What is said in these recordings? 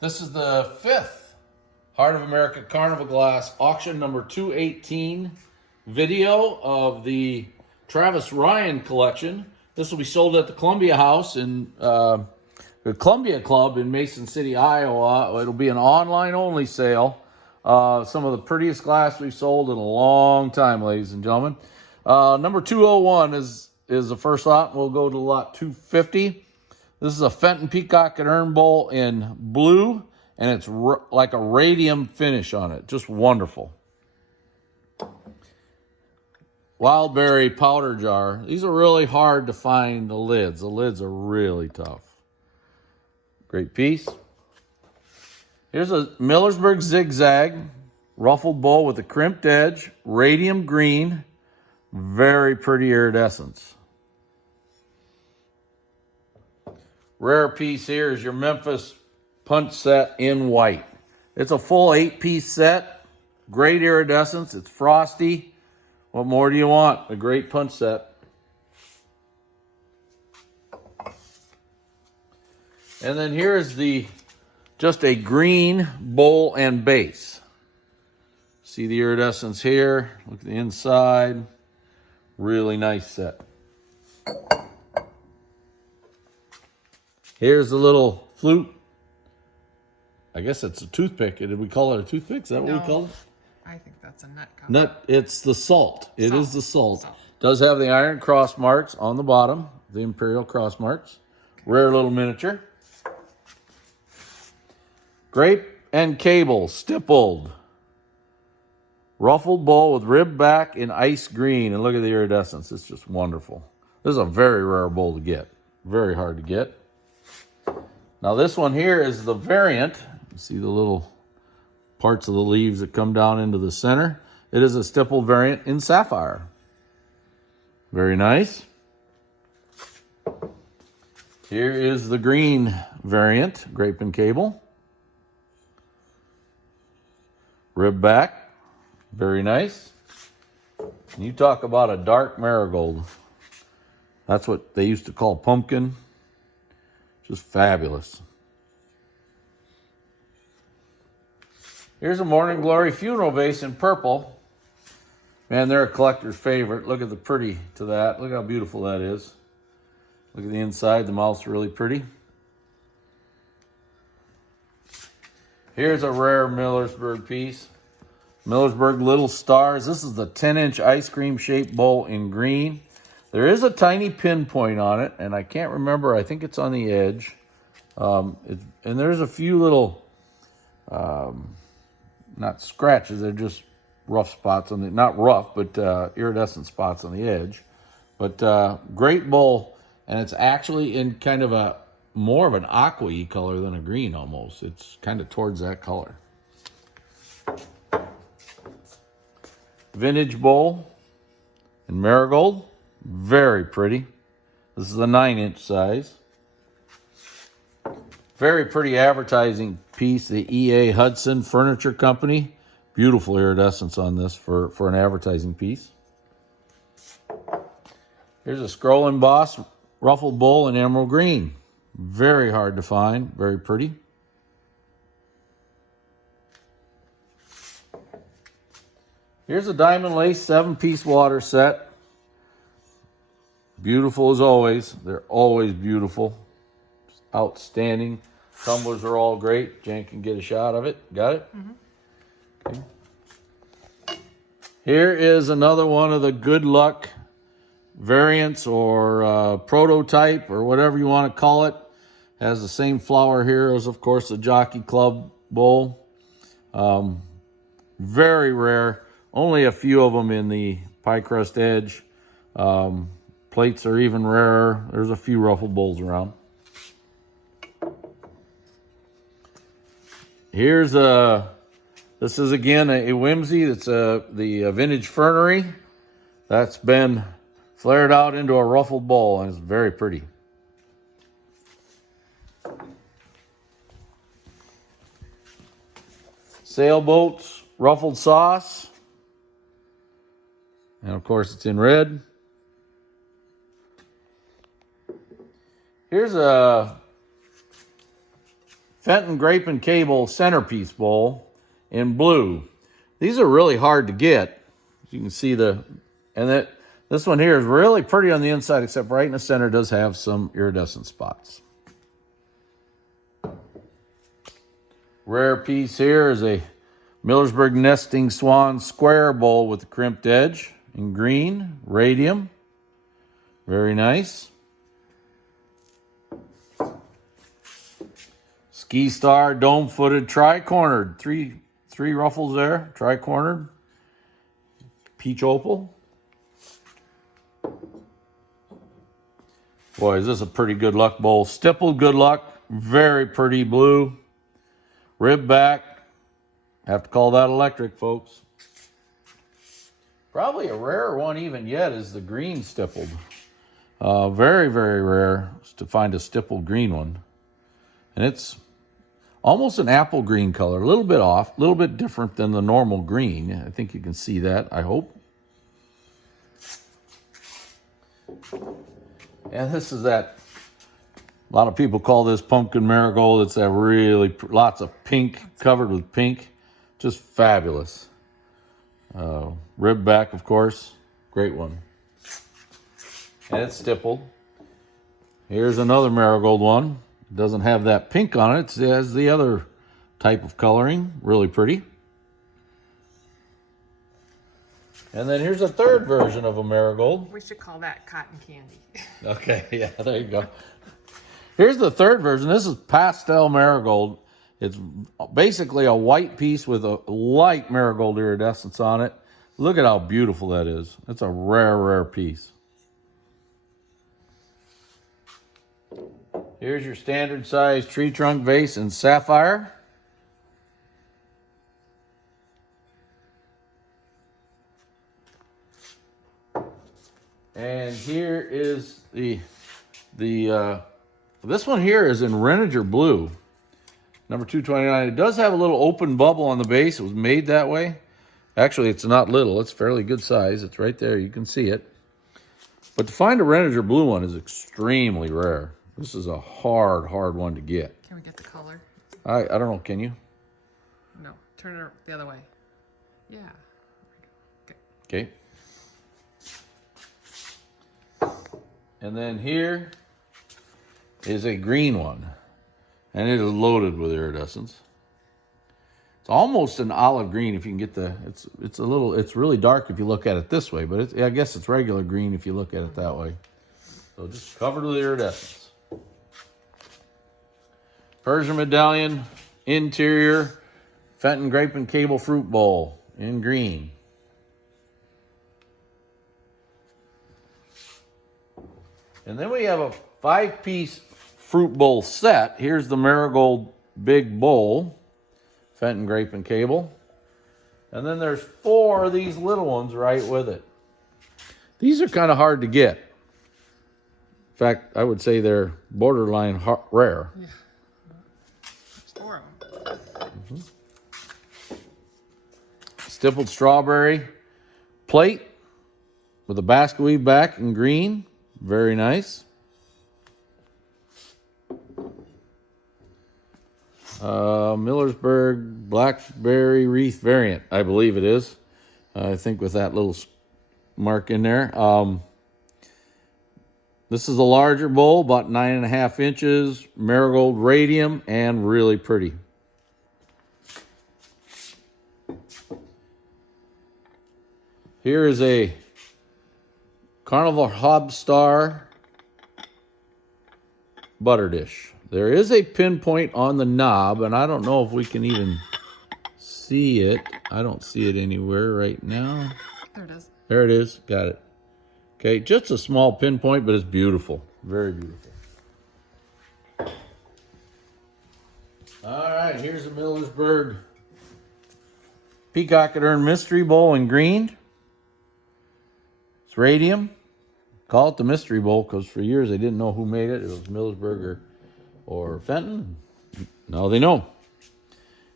This is the 5th Heart of America Carnival Glass auction number 218 video of the Travis Reyan collection. This will be sold at the Columbia House in the Columbia Club in Mason City, Iowa. It'll be an online-only sale. Some of the prettiest glass we've sold in a long time, ladies and gentlemen. Number 201 is the first lot. We'll go to lot 250. This is a Fenton Peacock and Urn Bowl in blue, and it's like a radium finish on it. Just wonderful. Wildberry powder jar. These are really hard to find, the lids. The lids are really tough. Great piece. Here's a Millersburg Zigzag ruffled bowl with a crimped edge, radium green, very pretty iridescence. Rare piece here is your Memphis punch set in white. It's a full 8-piece set, great iridescence, it's frosty. What more do you want? A great punch set. And then here is just a green bowl and base. See the iridescence here. Look at the inside. Really nice set. Here's the little flute. I guess it's a toothpick. Did we call it a toothpick? Is that what we call it? I think that's a nut cup. Nut. It's the salt. It is the salt. Does have the iron cross marks on the bottom. The imperial cross marks. Rare little miniature. Grape and cable stippled. Ruffled bowl with rib back in ice green. And look at the iridescence. It's just wonderful. This is a very rare bowl to get. Very hard to get. Now this one here is the variant. You see the little parts of the leaves that come down into the center. It is a stippled variant in sapphire. Very nice. Here is the green variant, grape and cable. Rib back, very nice. And you talk about a dark marigold. That's what they used to call pumpkin. Just fabulous. Here's a Morning Glory funeral vase in purple. Man, they're a collector's favorite. Look at the pretty to that. Look how beautiful that is. Look at the inside. The mouth's really pretty. Here's a rare Millersburg piece. Millersburg Little Stars. This is the 10-inch ice cream shaped bowl in green. There is a tiny pinpoint on it, and I can't remember. I think it's on the edge. And there's a few little, not scratches. They're just rough spots on the, not rough, but iridescent spots on the edge. But great bowl, and it's actually in kind of a more of an aqua-y color than a green almost. It's kind of towards that color. Vintage bowl in marigold. Very pretty. This is a 9-inch size. Very pretty advertising piece. The E.A. Hudson Furniture Company. Beautiful iridescence on this for an advertising piece. Here's a Scroll and Boss ruffled bowl in emerald green. Very hard to find. Very pretty. Here's a diamond lace 7-piece water set. Beautiful as always. They're always beautiful. Just outstanding. Tumblers are all great. Jan can get a shot of it. Got it? Mm-hmm. Okay. Here is another one of the good luck variants or prototype or whatever you want to call it. Has the same flower here as, of course, the Jockey Club bowl. Very rare. Only a few of them in the pie crust edge. Plates are even rarer. There's a few ruffled bowls around. Here's this is again a whimsy. That's the vintage fernery. That's been flared out into a ruffled bowl, and it's very pretty. Sailboats, ruffled sauce. And of course it's in red. Here's a Fenton Grape and Cable centerpiece bowl in blue. These are really hard to get. You can see this one here is really pretty on the inside, except right in the center does have some iridescent spots. Rare piece here is a Millersburg Nesting Swan Square bowl with a crimped edge in green, radium. Very nice. Ski Star dome-footed tri-cornered. Three ruffles there, tri-cornered. Peach opal. Boy, is this a pretty good luck bowl. Stippled good luck. Very pretty blue. Rib back. Have to call that electric, folks. Probably a rarer one even yet is the green stippled. Very, very rare to find a stippled green one. And it's almost an apple green color. A little bit off, a little bit different than the normal green. I think you can see that, I hope. And this is that, a lot of people call this pumpkin marigold. It's that really, lots of pink, covered with pink. Just fabulous. Rib back, of course. Great one. And it's stippled. Here's another marigold one. It doesn't have that pink on it. It has the other type of coloring. Really pretty. And then here's a third version of a marigold. We should call that cotton candy. Okay, yeah, there you go. Here's the third version. This is Pastel Marigold. It's basically a white piece with a light marigold iridescence on it. Look at how beautiful that is. It's a rare, rare piece. Here's your standard size tree trunk vase in sapphire. And here is this one here is in Renager blue, number 229. It does have a little open bubble on the base. It was made that way. Actually, it's not little. It's fairly good size. It's right there. You can see it. But to find a Renager blue one is extremely rare. This is a hard one to get. Can we get the color? I don't know. Can you? No. Turn it the other way. Yeah. Okay. And then here is a green one. And it is loaded with iridescence. It's almost an olive green if you can get it's really dark if you look at it this way, but I guess it's regular green if you look at it that way. So just covered with iridescence. Persian medallion, interior, Fenton grape and cable fruit bowl in green. And then we have a 5-piece fruit bowl set. Here's the marigold big bowl, Fenton grape and cable. And then there's 4 of these little ones right with it. These are kind of hard to get. In fact, I would say they're borderline rare. Yeah. There's 4 of them. Stippled strawberry plate with a basket weave back in green. Very nice. Millersburg blackberry wreath variant, I believe it is. I think with that little mark in there. This is a larger bowl, about 9.5 inches, marigold radium, and really pretty. Here is a Carnival Hobstar butter dish. There is a pinpoint on the knob, and I don't know if we can even see it. I don't see it anywhere right now. There it is. There it is. Got it. Okay, just a small pinpoint, but it's beautiful. Very beautiful. All right, here's a Millersburg Peacock and Urn Mystery Bowl in green. It's radium. Call it the Mystery Bowl because for years they didn't know who made it. It was Millersburg or Fenton. Now they know.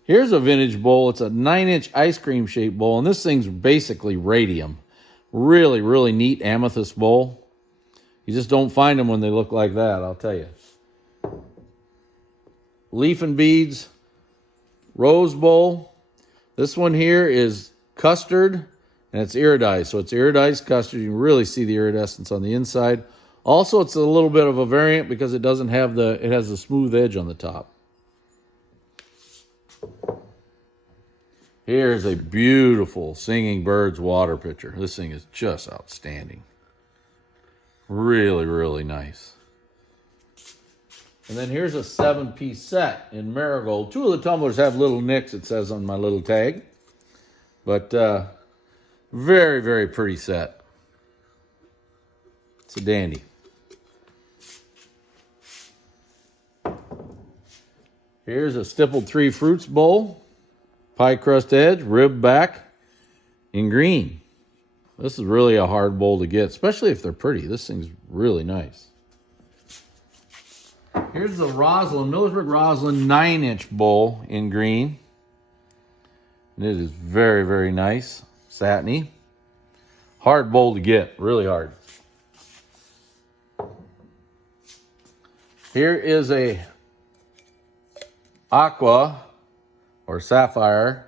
Here's a vintage bowl. It's a 9-inch ice cream shaped bowl, and this thing's basically radium. Really, really neat amethyst bowl. You just don't find them when they look like that, I'll tell you. leaf and beads rose bowl. This one here is custard, and it's iridized. So it's iridized custard. You can really see the iridescence on the inside. Also, it's a little bit of a variant because it doesn't have it has a smooth edge on the top. Here's a beautiful Singing Birds water pitcher. This thing is just outstanding. Really, really nice. And then here's a 7-piece set in Marigold. 2 of the tumblers have little nicks, it says on my little tag. But very, very pretty set. It's a dandy. Here's a stippled 3 fruits bowl. Pie crust edge, rib back in green. This is really a hard bowl to get, especially if they're pretty. This thing's really nice. Here's the Millersburg Roslyn 9-inch bowl in green. And it is very, very nice. Satiny. Hard bowl to get, really hard. Here is a aqua or sapphire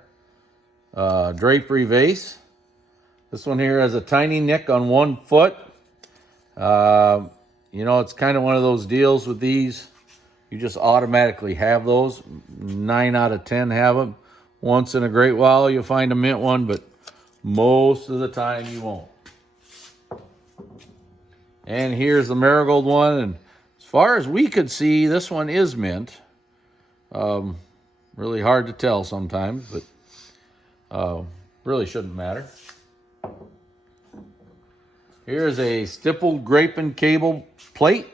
drapery vase. This one here has a tiny nick on 1 foot. You know, it's kind of one of those deals with these. You just automatically have those. 9 out of 10 have them. Once in a great while you'll find a mint one, but most of the time you won't. And here's the Marigold one. And as far as we could see, this one is mint. Really hard to tell sometimes, but really shouldn't matter. Here's a stippled grape and cable plate.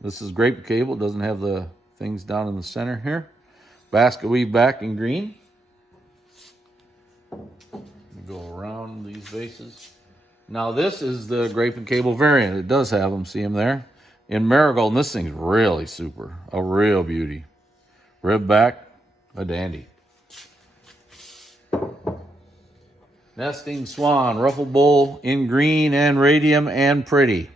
This is grape and cable. It doesn't have the things down in the center here. Basket weave back in green. Go around these vases. Now this is the grape and cable variant. It does have them, see them there? In Marigold, and this thing's really super. A real beauty. Rib back, a dandy. Nesting Swan, Ruffle Bowl in green and radium and pretty.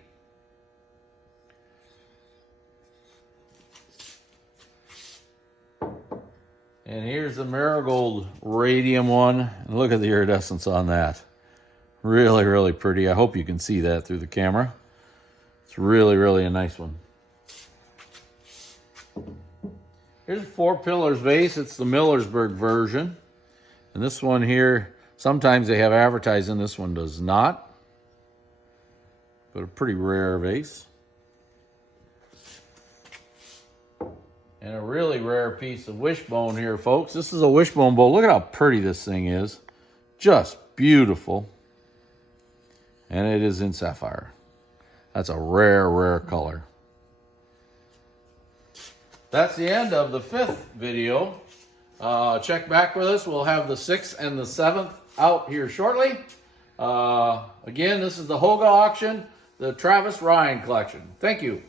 And here's the Marigold radium one. And look at the iridescence on that. Really, really pretty. I hope you can see that through the camera. It's really, really a nice one. Here's a 4 pillars vase. It's the Millersburg version. And this one here, sometimes they have advertising. This one does not. But a pretty rare vase. And a really rare piece of wishbone here, folks. This is a wishbone bowl. Look at how pretty this thing is. Just beautiful. And it is in sapphire. That's a rare, rare color. That's the end of the 5th video. Check back with us. We'll have the 6th and the 7th out here shortly. Again, this is the HOACGA auction, the Travis Ryan collection. Thank you.